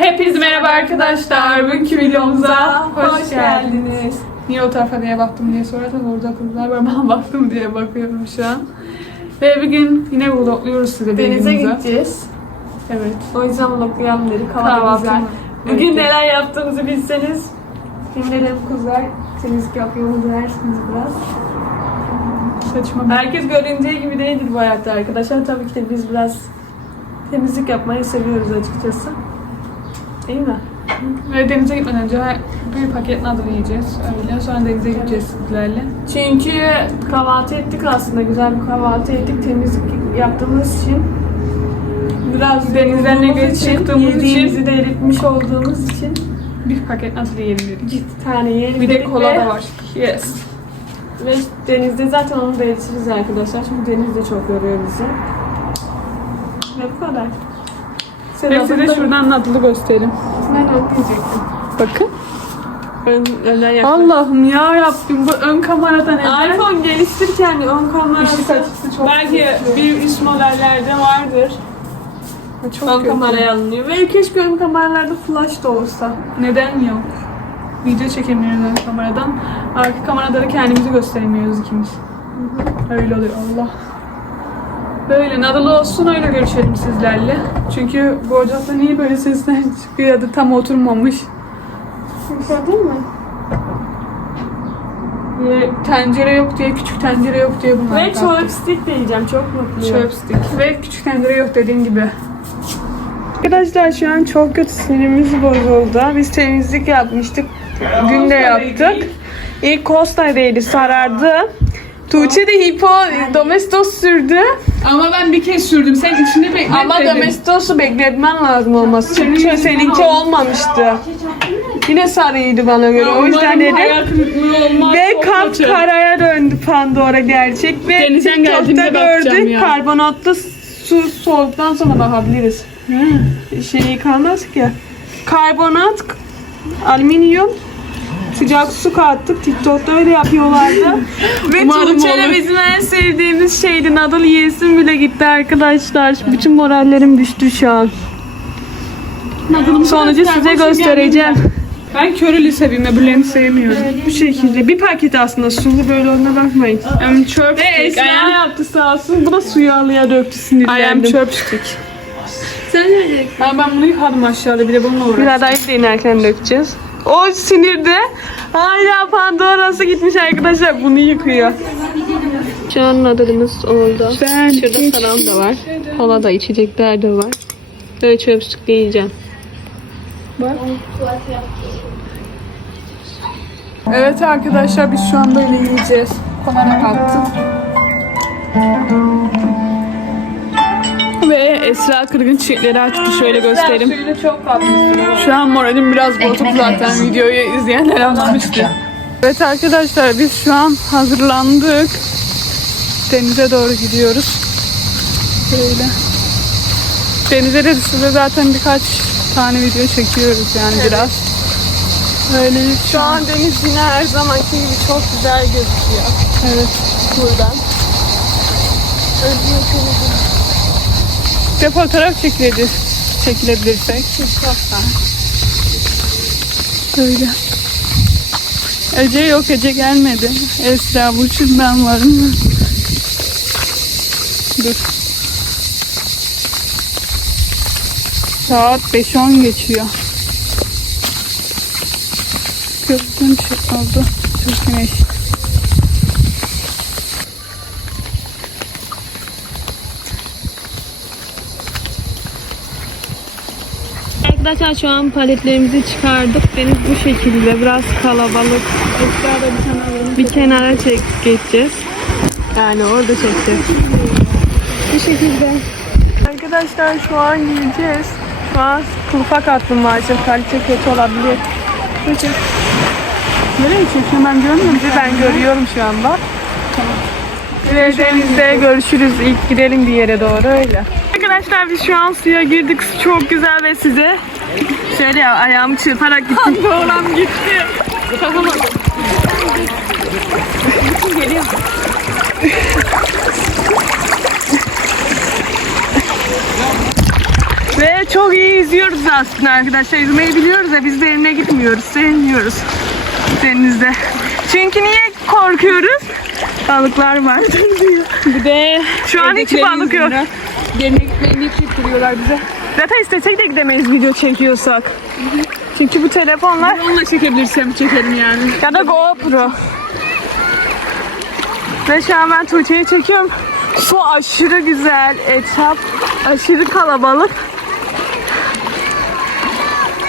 Hepinize merhaba arkadaşlar. Bugünkü videomuza hoş, Hoş geldiniz. geldiniz. Niye o tarafa diye baktım diye sorarsanız orada kızlar var. Ben baktım diye bakıyorum şu an. Ve bugün yine vlogluyoruz size Denize gideceğiz. Evet. O yüzden vloglayalım dedik. Kahvaltı? Bugün Evet. neler yaptığımızı bilseniz. Dinlerim kızlar. Temizlik yapıyoruz dersiniz biraz. Saçma. Herkes göründüğü gibi değildir bu hayatta arkadaşlar. Tabii ki de biz biraz temizlik yapmayı seviyoruz açıkçası. Değil mi? Ve denize gitmeden önce bir paket nadıl yiyeceğiz. Öyle. Sonra denize gideceğiz sizlerle. Çünkü kahvaltı ettik aslında. Güzel bir kahvaltı ettik. Temizlik yaptığımız için. Biraz Denizden ne yorulduğumuz geç için, çıktığımız yediğimizi de eritmiş olduğumuz için Bir paket nadıl yiyelim dedik. bir tane yiyelim Bir de kola da var. Yes. Ve denizde zaten onu da eritiriz arkadaşlar. Çünkü deniz de çok yoruyor bizi. Ve bu kadar. Sen Ve size şuradan nadılı göstereyim. Ben okuyacaktim. Bakın. Ön, önden yaklaş. Allah'ım ya Rabbim bu ön kameradan neden? iPhone geliştirirken ön kamerası Işık açısı çok belki kötü. bir üst modellerde vardır. Çok ön kötü. kameraya alınıyor. Ve keşke ön kameralarda flash da olsa. Neden yok? Video çekemiyoruz ön kameradan. Arka kamerada da kendimizi gösteremiyoruz ikimiz. Öyle oluyor Allah. Böyle nadalı olsun öyle görüşelim sizlerle. Çünkü bu ocakta niye böyle sesler çıkıyor ya da tam oturmamış. Güzel değil mi? Ve tencere yok diye, küçük tencere yok diye bunlar Ve chopstick de yiyeceğim. Çok mutluyum. Chopstick. Ve küçük tencere yok dediğim gibi. Arkadaşlar şu an çok kötü sinirimiz bozuldu. Biz temizlik yapmıştık. Dün de yaptık. İlk Costa'daydı sarardı. Tuğçe de hipo domestos sürdü. Ama ben bir kez sürdüm. Sen içinde bekletmedin. Ama domestos'u bekletmen lazım olması. Senin Çünkü yüzünden seninki olmamıştı. Yine sarıydı bana göre. o yüzden dedim. Ve kap karaya döndü Pandora gerçek ve Denizden TikTok'ta bakacağım gördük ya. karbonatlı su soğuktan sonra bakabiliriz. Şey yıkanmaz ki. Karbonat, alüminyum, sıcak su kattık. TikTok'ta öyle yapıyorlardı. ve Umarım Tuğçe'yle olur. bizim en sevdiğimiz şeydi. Nadal yiyesim bile gitti arkadaşlar. Bütün morallerim düştü şu an. Sonucu size göstereceğim. Ben körülü seviyorum. Öbürlerini sevmiyorum. Bu şekilde. Bir paket aslında sulu böyle ona bakmayın. I'm chopstick. Ve Esra I am, yaptı sağ olsun. Bu da suyu alıya döktü I am sinirlendim. chopstick. Sen ne Ha, ben bunu yıkadım aşağıda bir de bununla uğraştım. Biraz daha denerken dökeceğiz. O sinirde hala Pandora'sı gitmiş arkadaşlar. Bunu yıkıyor. Şu an nadalımız oldu. Ben Şurada hiç- salam da var. Kola da içecekler de var. Böyle çöpsükle yiyeceğim. Evet arkadaşlar biz şu an böyle yiyeceğiz. Kamera kalktı. Ve Esra kırgın çiçekleri açtı. Şöyle göstereyim. Suyunu çok katmışsın. Şu an moralim biraz bozuk zaten. Videoyu izleyenler anlamıştı. Evet arkadaşlar biz şu an hazırlandık. Denize doğru gidiyoruz. Böyle. Denize de size zaten birkaç tane video çekiyoruz yani biraz. Öyle Şu an deniz yine her zamanki gibi çok güzel gözüküyor. evet. Buradan. Bir de fotoğraf çekileceğiz. Çekilebilirsek. Öyle. Ece yok Ece gelmedi. Esra Burçin ben varım. Dur. Saat 5-10 geçiyor. Gördüğüm şey oldu. Çok güneş. Arkadaşlar şu an paletlerimizi çıkardık. Deniz bu şekilde biraz kalabalık. Bir kenara çek geçeceğiz. Yani orada çekeceğiz. Bu şekilde. Arkadaşlar şu an yiyeceğiz. Şu an kılıfa kattım maalesef. Kalite kötü olabilir. Nereye çekiyorum ben görmüyorum. Bizi ben görüyorum şu an bak. Ve denizde görüşürüz. İlk gidelim bir yere doğru öyle. Arkadaşlar biz şu an suya girdik. Su çok güzel ve size şöyle ya ayağımı çırparak gittim. Doğram gitti. Yapamadım. Geliyor. Ve çok iyi yüzüyoruz aslında arkadaşlar. Yüzmeyi biliyoruz da biz derine gitmiyoruz. Sevmiyoruz denizde. Çünkü niye korkuyoruz? Balıklar var. Bir de Şu an hiç balık yok. Derine gitmeyi niye çektiriyorlar bize? Zaten istesek de gidemeyiz video çekiyorsak. Çünkü bu telefonlar Onunla çekebilirsem çekerim yani. ya da GoPro. Ve şu an ben Tuğçe'yi çekiyorum. Su aşırı güzel. Etraf aşırı kalabalık.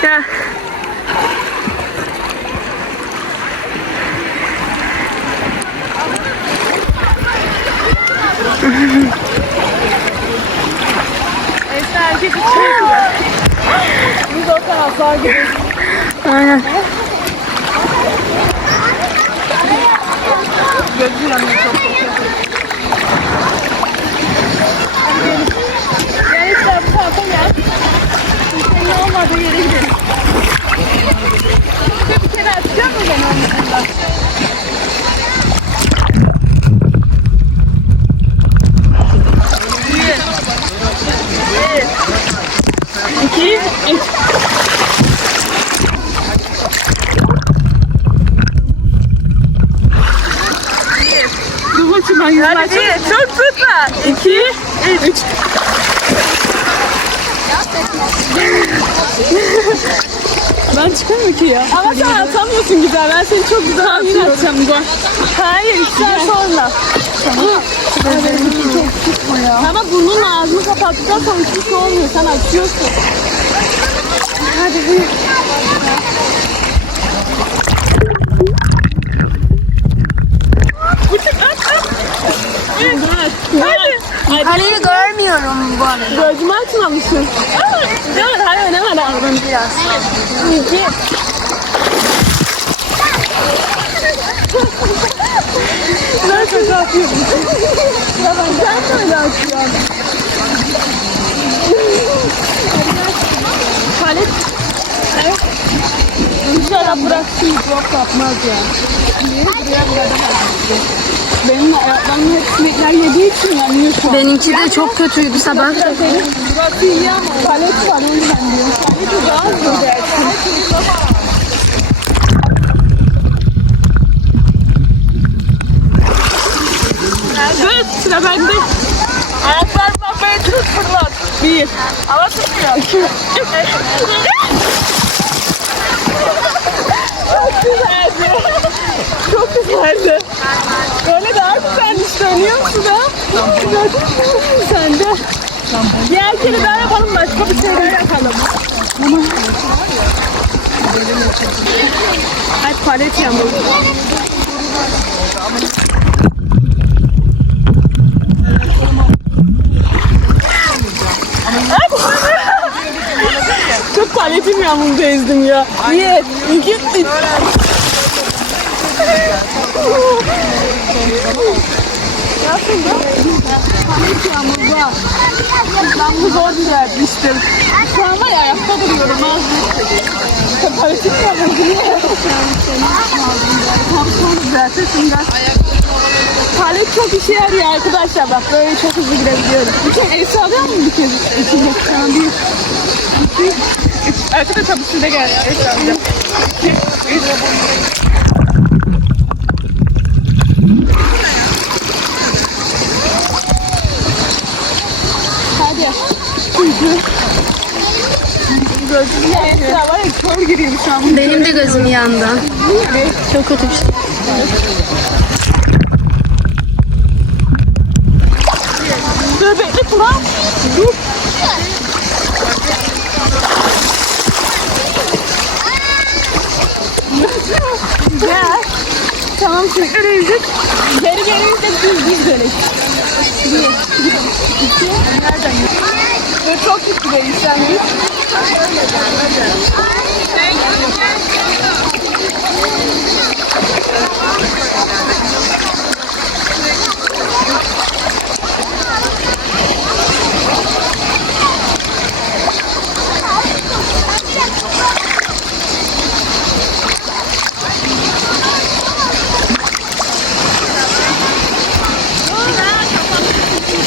Ya. Esra herkes içiyor. Biz taraflar gidiyoruz. Aynen. Gözüm yanıyor çok olmadığı yere gidelim. Bir kere atacak mı beni onun İki, üç. Dur bakayım ben yüzme Hadi bir, çok tutma. İki, üç. Ben mı ki ya? Ama sen atamıyorsun güzel. Ben seni çok güzel atıyorum. atacağım gol. Hayır, saat sonra. Çok tutma ya. Ama burnun ağzını kapattıktan sonra hiçbir şey olmuyor. Sen açıyorsun. Hadi buyur. Kaleyi görmüyorum bu arada. Gözümü açmamışsın. Ama dur hayır ne var ağzın biraz. İki. Ben şaka yapıyorum. Ya ben sen böyle açıyorsun. Palet. Evet. İnşallah bıraksın. Yok yapmaz ya. Benim ayaklarımın hep sinekler yediği için yanıyor şu an. Benimki de çok kötüydü sabah. Burası iyi ama palet var o yüzden diyor. Paleti daha hızlı dersin. Evet sıra bende. Ayaklar bak böyle tut fırlat. Bir. Hava tutmuyor. İki. Çok güzeldi. Çok güzeldi. Böyle daha güzelmiş dönüyor musun ha? Sen de. Diğer kere daha yapalım başka bir şeyler yapalım. Ay palet yağmur. Çok paletim yağmurda ezdim ya. Niye? İki, üç. Nasıldı? Palet yağmurda. Ben bu zor düzeltmiştim. Şu an var ya ayakta duruyorum. Bir Paletim yağmurda. Niye? Tam sonra düzeltesim ben. Palet çok işe yarıyor arkadaşlar. Bak böyle çok hızlı gidebiliyorum. Bir şey el sağlıyor mu bir kez? İçinde. Bir. İki. Üç. Arkadaşlar bu size gel. El sağlayacağım. İki. Üç. Hadi. Gözüm yanıyor. var ya kör gireyim şu an. Benim de gözüm yandı. Çok kötü bir şey. Dur bekle kulağım. Dur. Gel. Tamam çocuklar ezdik. Geri geri ezdik düz düz dönelim. Bir, iki, nereden Dur çok gitti be sen git.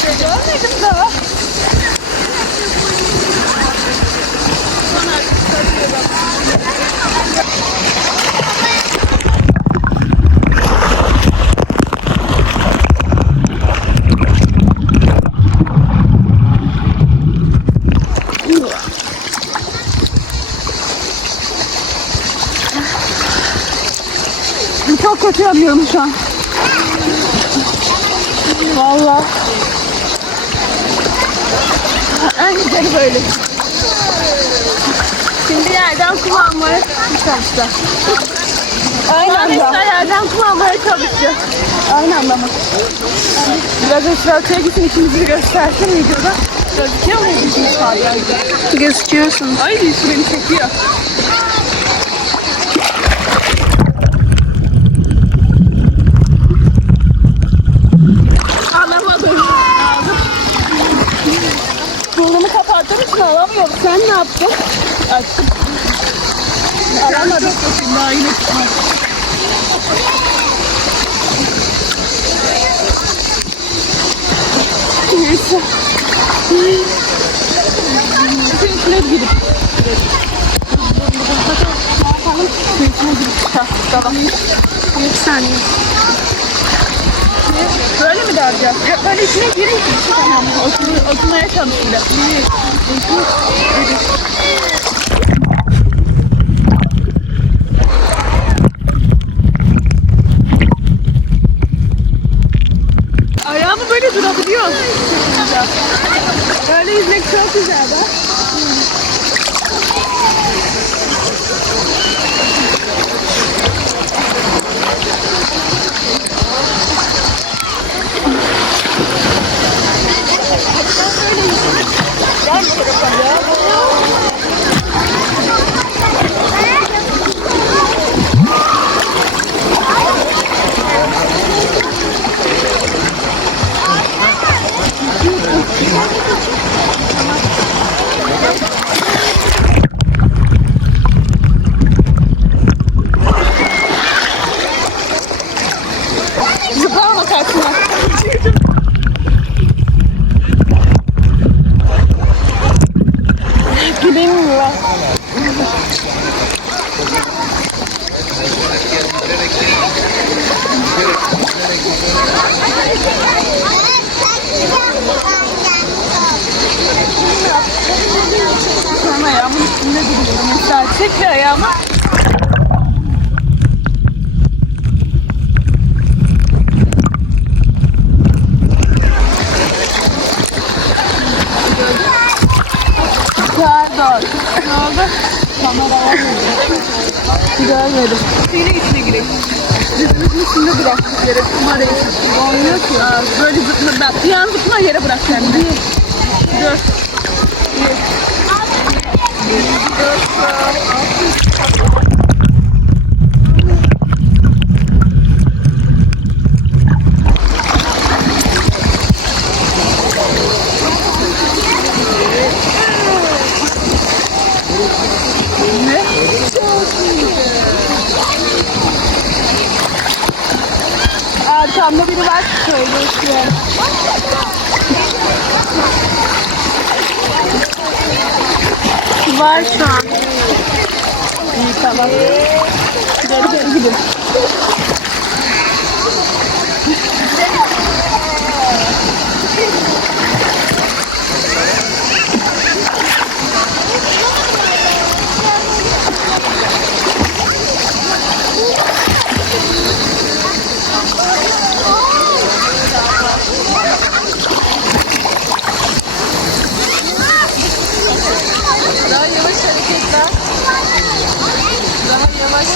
Görmedim daha. Çok kötü yapıyorum şu an. Vallahi. En güzeli böyle. Şimdi yerden kullanmaya çalışacağız. Aynı anda. Arkadaşlar yerden kullanmaya çalışacağız. Aynı anda mı? Biraz ısrarçıya gitsin ikimizi göstersin videoda. Gözüküyor mu ikimiz sadece? Gözüküyorsun. Ay beni çekiyor. Alamadım. Aldım. Burnumu kapattığım için alamıyorum. Sen ne yaptın? Açtım. Alamadım. Daha yine çıkmaz. Neyse. Bütün içine girip Bir saniye. Böyle mi dalacağız? Böyle içine girin. Tamam. Otur, oturmaya çalış biraz. Bir. Ayağımı böyle durabiliyor. Böyle yüzmek çok güzel bak. Zıplama karşıma. Gideyim mi ben? Şu an ayağımın üstünde duruyorum. Mesela çek bir ayağımı. Pardon. Ne oldu? Kamera var Görmedim. Suyun içine gireyim. Dizimizin üstünde bıraktık yere. Kumarayı. Olmuyor ki. Aa, böyle zıpla. Bak bir an zıpla yere bırak kendini. Dur. Bir. Ne? Arkamda biri var. Söylüyorsun. Var şu an. İyi tamam. Geri geri gidin. Daha yavaş hareketler. Daha yavaş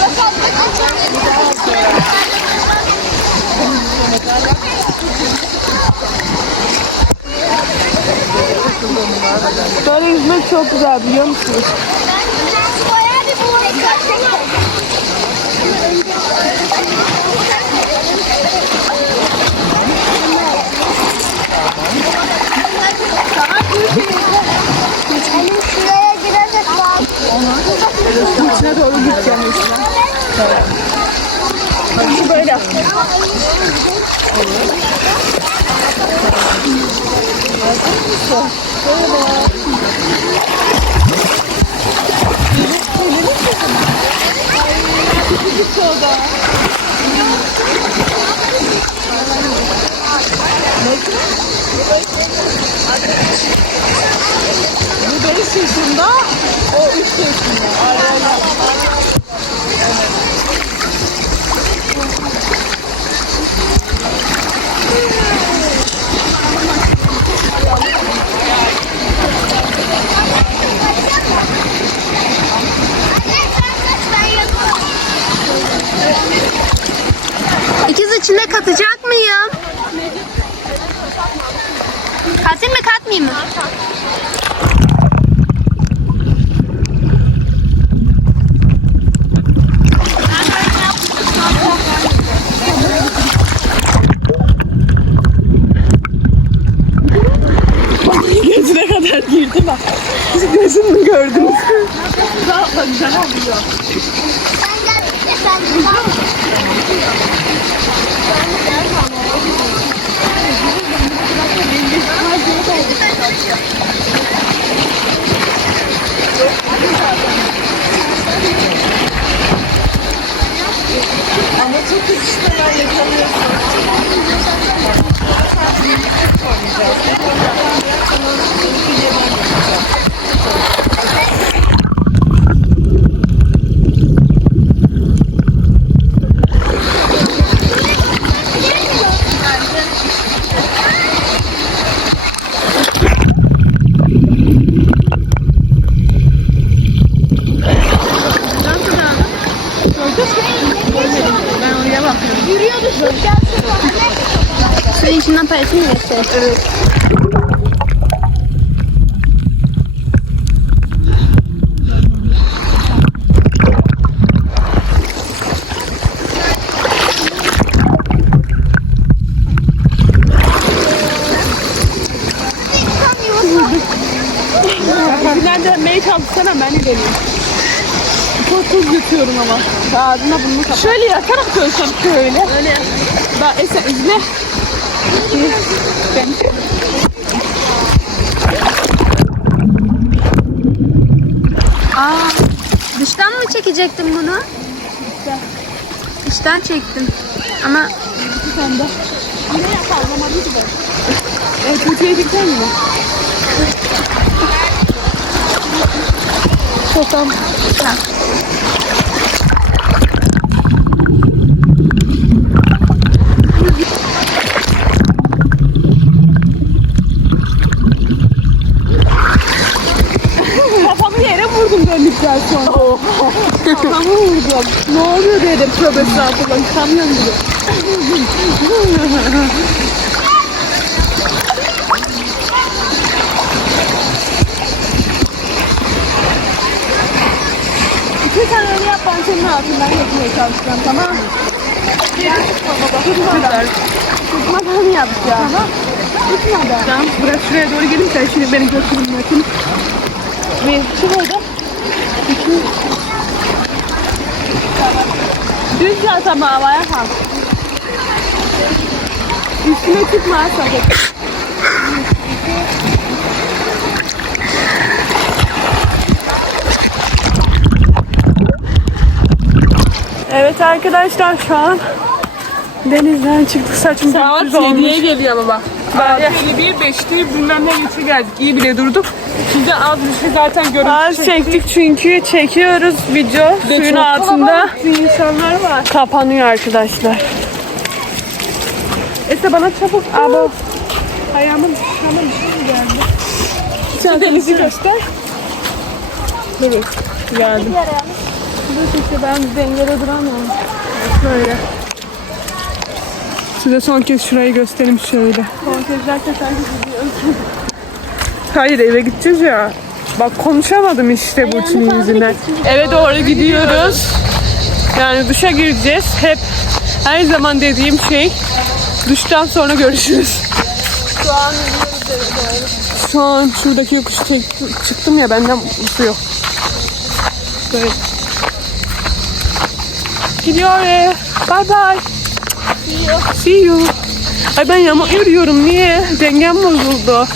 Böyle yüzmek çok güzel biliyor musunuz? Şuraya girersek bak. İçine doğru gideceğim işte. musun? Böyle. Böyle mi kızım? Küçücük soda. Bu 5 yaşında, o 3 yaşında. Aynen. Evet. De katacak mıyım? Katayım mı katmayayım mı? Gözüne kadar girdi bak. Gözümü gördünüz. Şunun içinden paylaşayım mı? Evet. Bizden dönmeye çalışsana ben de deneyim. Çok tuz yutuyorum ama. Ağzına bunu kapat. Şöyle yatarak dönsem şöyle. Öyle. Bak Esen izle. Aa, dıştan mı çekecektim bunu? Dıştan çektim. Ama Sen de. Yine sallamadı gibi. Evet, kötüye gitsen mi? Tamam. Kafamı yere döndükten sonra. Kafamı vurdum. Ne oluyor dedim. Tövbe estağfurullah. Yıkamıyorum gibi. İki sen öyle yap ben senin altından yapmaya çalışacağım tamam mı? Tutmadan. Tutmadan yapacağım. Tamam. Tutmadan. Tamam bırak şuraya doğru gelin sen şimdi beni götürün bakın. Bir çık orada. Düz yat ama havaya kalk. Üstüne tutma sakın. Evet arkadaşlar şu an denizden çıktık saçım Saat düz olmuş. 7'ye geliyor baba. Ben- 51, 5'te bilmem ne geçe geldik. İyi bile durduk. Size az bir şey zaten görüntü Az çektik çünkü çekiyoruz video suyun çok altında kalabalık insanlar var. kapanıyor arkadaşlar. Ese bana çabuk Abo ayağımın şuna bir şey geldi. Sen denizi göster. Dur geldim. Dur işte ben dengede duramıyorum. Böyle. size son kez şurayı göstereyim şöyle. Son kez zaten sen Hayır eve gideceğiz ya. Bak konuşamadım işte Burçin'in yüzünden. Eve doğru gidiyoruz. Yani duşa gireceğiz. Hep her zaman dediğim şey duştan sonra görüşürüz. Şu an. Şu an şuradaki yokuş çıktım ya benden su yok. Böyle. Gidiyor. Bye bye. See you. See you. Ay ben yamak yürüyorum. Niye? Dengem bozuldu.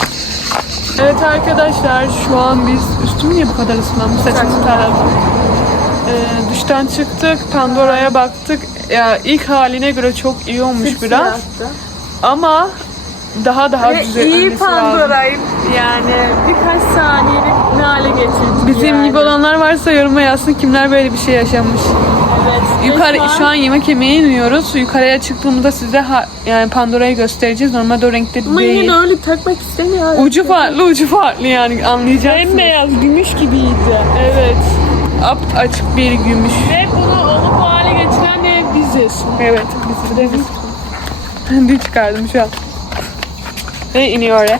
Evet arkadaşlar şu an biz üstüm niye bu kadar ıslanmış saçımı taradım. Ee, duştan çıktık. Pandora'ya baktık. Ya ilk haline göre çok iyi olmuş biraz. Ama daha daha güzel iyi olması lazım. Pandora'yı yani birkaç saniyelik ne hale getirdik Bizim yani. gibi olanlar varsa yoruma yazsın kimler böyle bir şey yaşamış. Yukarı şu an yemek yemeye iniyoruz. Yukarıya çıktığımızda size ha- yani Pandora'yı göstereceğiz. Normalde o renkte Ama değil. yine öyle takmak istemiyor. Ucu farklı, ucu farklı yani anlayacaksınız. Bembeyaz gümüş gibiydi. Evet. Ap açık bir gümüş. Ve bunu onu bu hale getiren de biziz. Evet, biz de biz. Dil çıkardım şu an. Ve iniyor oraya.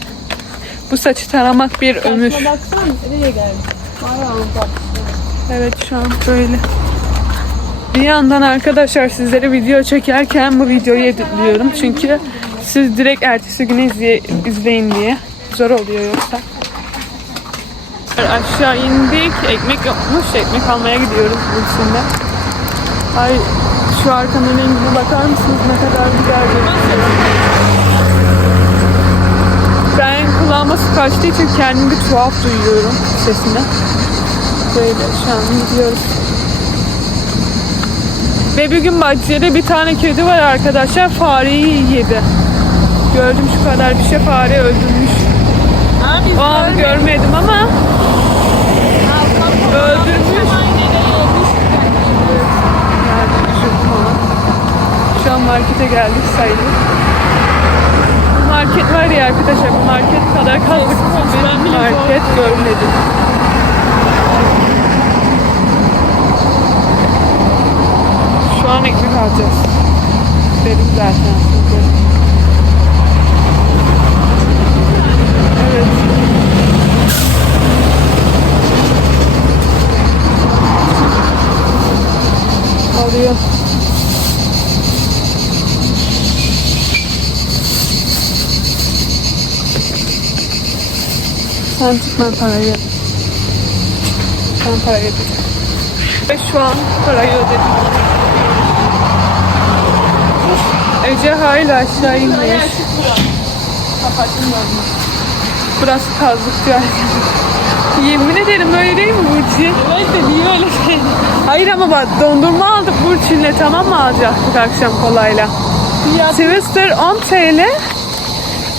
Bu saçı taramak bir ömür. Baksana nereye geldi? Evet şu an böyle. Bir yandan arkadaşlar sizlere video çekerken bu videoyu editliyorum. Çünkü siz direkt ertesi güne izleye- izleyin diye. Zor oluyor yoksa. Aşağı indik. Ekmek yokmuş. Ekmek almaya gidiyoruz Bursun'da. Ay şu arkanın rengine bakar mısınız? Ne kadar güzel gözüküyor. Ben kulağıma su kaçtığı için kendimi tuhaf duyuyorum sesini. Böyle şu an gidiyoruz. Ve bir gün bahçede bir tane kedi var arkadaşlar fareyi yedi. Gördüm şu kadar bir şey fare öldürmüş. O an görmedim ama öldürmüş. Şu an markete geldik sayılır. Bu market var ya arkadaşlar bu market kadar kaldık. Ben market görmedim. An ekmek alacağız. Dedim zaten. size. Evet. Alıyor. Sen tut ben parayı. Ben parayı ödeyeceğim. Ve şu an parayı ödedim. Ece hala aşağı inmiş. Burası kazlıkçı. Yemin ederim böyle değil mi Burçin? Evet de niye öyle şey? Hayır ama bak dondurma aldık Burçin'le tamam mı alacaktık akşam kolayla. Twister 10 TL.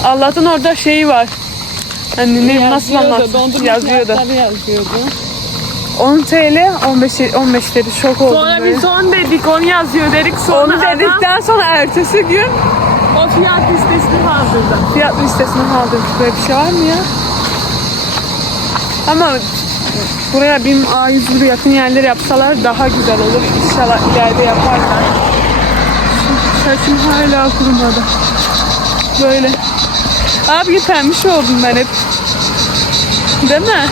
Allah'tan orada şey var. Hani ne, nasıl anlatsın yazıyordu. yazıyordu. 10 TL 15 15 dedi şok oldum Sonra böyle. biz 10 dedik, 10 yazıyor dedik. Sonra Onu adam dedikten sonra ertesi gün o fiyat listesini kaldırdı. fiyat listesine kaldırmış. Böyle bir şey var mı ya? Ama buraya BİM A100 yakın yerler yapsalar daha güzel olur. İnşallah ileride yaparlar. Saçım hala kurumadı. Böyle. Abi pembiş oldum ben hep. Değil mi?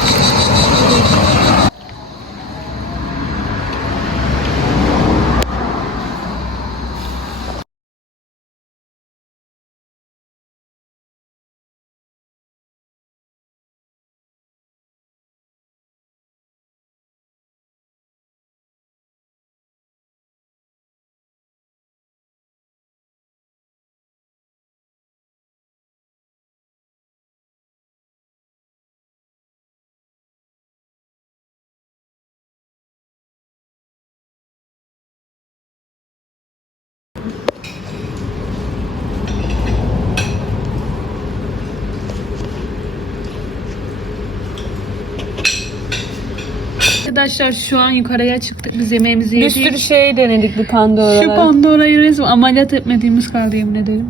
Arkadaşlar şu an yukarıya çıktık. Biz yemeğimizi Bir yedik. sürü şey denedik bu Pandora'lara. Şu Pandora'yı resmen ameliyat etmediğimiz kaldı yemin ederim.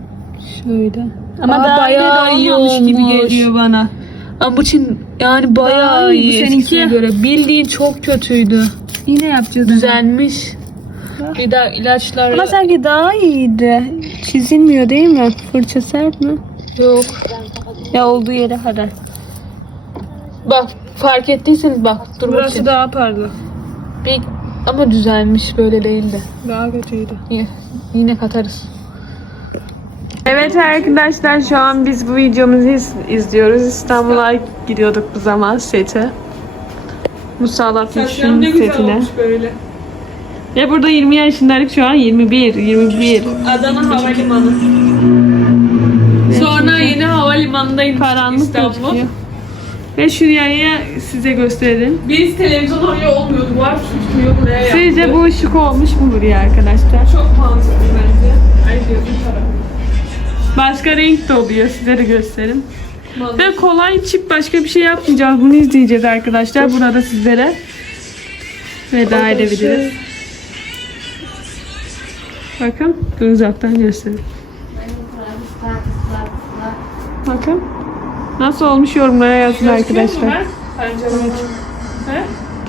Şöyle. Ama Aa, daha bayağı iyi olmamış gibi olmuş. geliyor bana. Ama bu Çin yani bayağı Daha iyi iyi. eskisine göre. Bildiğin çok kötüydü. Yine yapacağız. Düzelmiş. Bir daha ilaçlar Ama sanki daha iyiydi. Çizilmiyor değil mi? Fırça sert mi? yok. Ya olduğu yere kadar. Bak fark ettiyseniz bak dur Burası bakayım. daha parlak. Bir, ama düzelmiş böyle değildi. Daha kötüydü. Yine, yine katarız. Evet arkadaşlar şu an biz bu videomuzu iz- izliyoruz. İstanbul'a gidiyorduk bu zaman sete. Musallat Üç'ün setine. böyle. Ve burada 20 yaşındaydık şu an 21, 21. Adana Havalimanı. Sonra yeni havalimanındayım Karanlık İstanbul. gözüküyor. Ve şuraya size gösterelim. Biz televizyon oraya olmuyordu. Var tutmuyor buraya yaptı. Sizce bu ışık olmuş mu buraya arkadaşlar? Çok mantıklı bence. Ay gözüm tarafı. Başka renk de oluyor. Size de gösterin. Mantıklı. Ve kolay çip başka bir şey yapmayacağız. Bunu izleyeceğiz arkadaşlar. Burada sizlere veda edebiliriz. Bakın. Uzaktan göstereyim. Bakın. Nasıl olmuş yorumlara yazın arkadaşlar.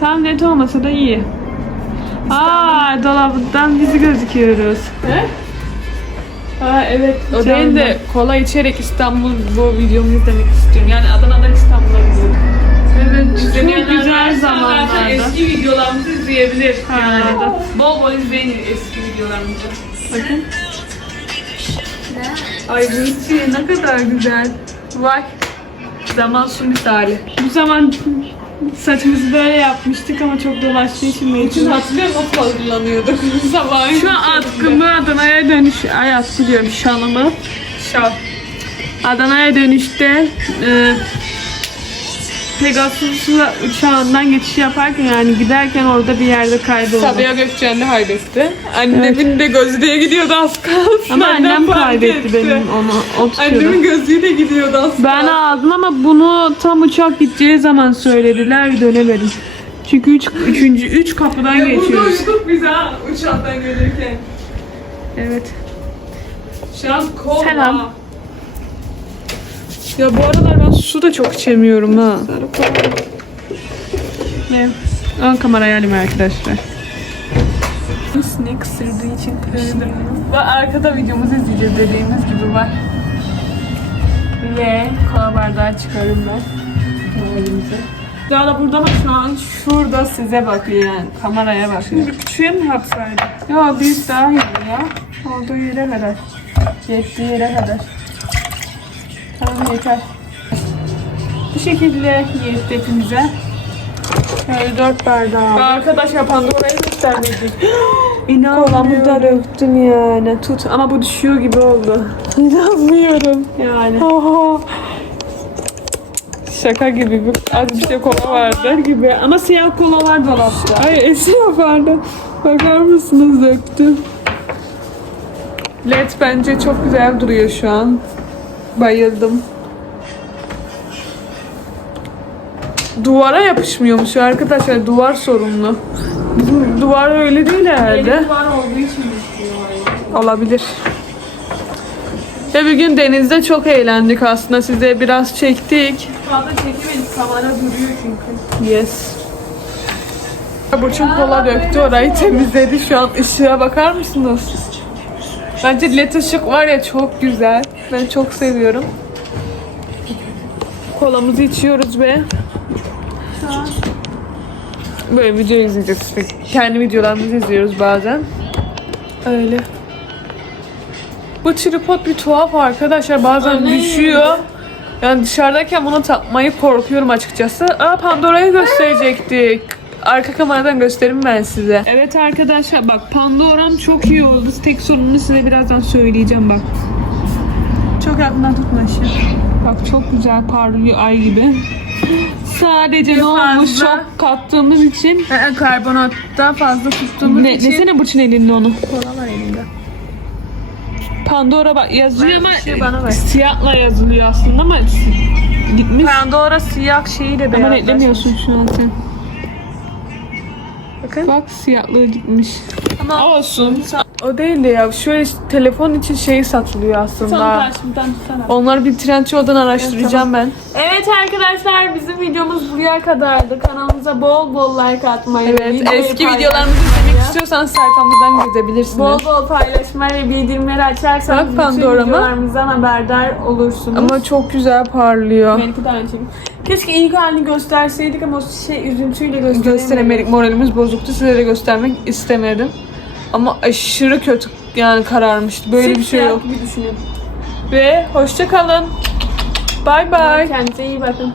Tam net olmasa da iyi. Aa dolaptan bizi gözüküyoruz. Ha evet. O Canlı. değil de kola içerek İstanbul bu videomu izlemek istiyorum. Yani Adana'dan İstanbul'a gidiyorum. Evet, çok güzel zamanlarda. Eski videolarımızı izleyebilir. Yani. Bol bol izleyin eski videolarımızı. Bakın. Ay bu içi ne kadar güzel. Vay. Zaman su misali. Bu zaman saçımızı böyle yapmıştık ama çok dolaştığı için mecbur. hatırlıyor nasıl hazırlanıyorduk? Sabah Şu an atkımı Adana'ya dönüş... Ay atkı diyorum şalımı. Şal. Adana'ya dönüşte e, Pegasus uçağından geçiş yaparken yani giderken orada bir yerde kayboldu. Sabiha Gökçen de kaybetti. Annemin de gözlüğe gidiyordu az kalsın. Ama Annem annem kaybetti etti. benim onu. Annemin gözlüğü de gidiyordu az Ben aldım ama bunu tam uçak gideceği zaman söylediler dönemedim. Çünkü üç, üçüncü, üç kapıdan Burada geçiyoruz. uçtuk biz ha uçaktan gelirken. Evet. Şans kola. Selam. Ya bu aralar ben su da çok içemiyorum ha. Ne? Ön kamerayı alayım arkadaşlar. Sinek ısırdığı için kırıldı. Ve arkada videomuzu izleyeceğiz dediğimiz gibi var. Ve kola bardağı çıkarım ben. Halimize. Daha da burada ama şu an Şurada size bakıyor yani. Kameraya bakıyor. bir küçüğe mi hapsaydı? Ya büyük daha iyi ya. Olduğu yere kadar. Yettiği yere kadar. Tamam yeter. Bu şekilde yetti hepimize. Şöyle dört bardağı. Arkadaşlar Pandora'yı göstermeyecek. İnanmıyorum. Kolamı döktüm yani. Tut ama bu düşüyor gibi oldu. İnanmıyorum. Yani. Oha. Şaka gibi bir az bir şey kola vardı. gibi ama siyah kola var dolapta. Ay esiyor pardon. Bakar mısınız döktüm. LED bence çok güzel duruyor şu an. Bayıldım. Duvara yapışmıyormuş arkadaşlar. Duvar sorunlu. Bizim duvar öyle değil herhalde. var olduğu için Olabilir. Ve bir gün denizde çok eğlendik aslında. Size biraz çektik. Fazla çekemedik kamera duruyor çünkü. Yes. Burçin kola döktü orayı temizledi şu an ışığa bakar mısınız? Bence led ışık var ya çok güzel. Ben çok seviyorum. Kolamızı içiyoruz ve böyle video izleyeceğiz işte. Kendi videolarımızı izliyoruz bazen. Öyle. Bu tripod bir tuhaf arkadaşlar bazen düşüyor. Yani dışarıdayken bunu takmayı korkuyorum açıkçası. Aa Pandora'yı gösterecektik. Arka kameradan göstereyim ben size. Evet arkadaşlar bak Pandora'm çok iyi oldu. Tek sorununu size birazdan söyleyeceğim bak. Çok yakından tutma. Bak çok güzel parlıyor ay gibi. Sadece ne olmuş fazla- çok kattığımız için. Karbonatta fazla tuttuğumuz Ne, desene Burçin elinde onu. Pandora bak yazıyor ama bana ver. siyahla yazılıyor aslında ama gitmiş. Pandora siyah şeyiyle Ama netlemiyorsun şu an sen. Bakın. Bak siyahlığı gitmiş. Ama olsun. O değil de ya. Şöyle telefon için şey satılıyor aslında. Onları bir Trendyol'dan araştıracağım ben. Evet arkadaşlar bizim videomuz buraya kadardı. Kanalımıza bol bol like atmayı, Evet, eski videolarımızı izlemek istiyorsanız sayfamızdan gezebilirsiniz. Bol bol paylaşmayı ve bildirimleri açarsanız Bak bütün videolarımızdan haberdar olursunuz. Ama çok güzel parlıyor. benimki de aynı şekilde. Keşke ilk halini gösterseydik ama o şey üzüntüyle gösteremedik. Gösteremedik. Moralimiz bozuktu. Size de göstermek istemedim. Ama aşırı kötü yani kararmıştı. Böyle bir şey yok. gibi düşünün. Ve hoşça kalın. Bye bye. Kendinize iyi bakın.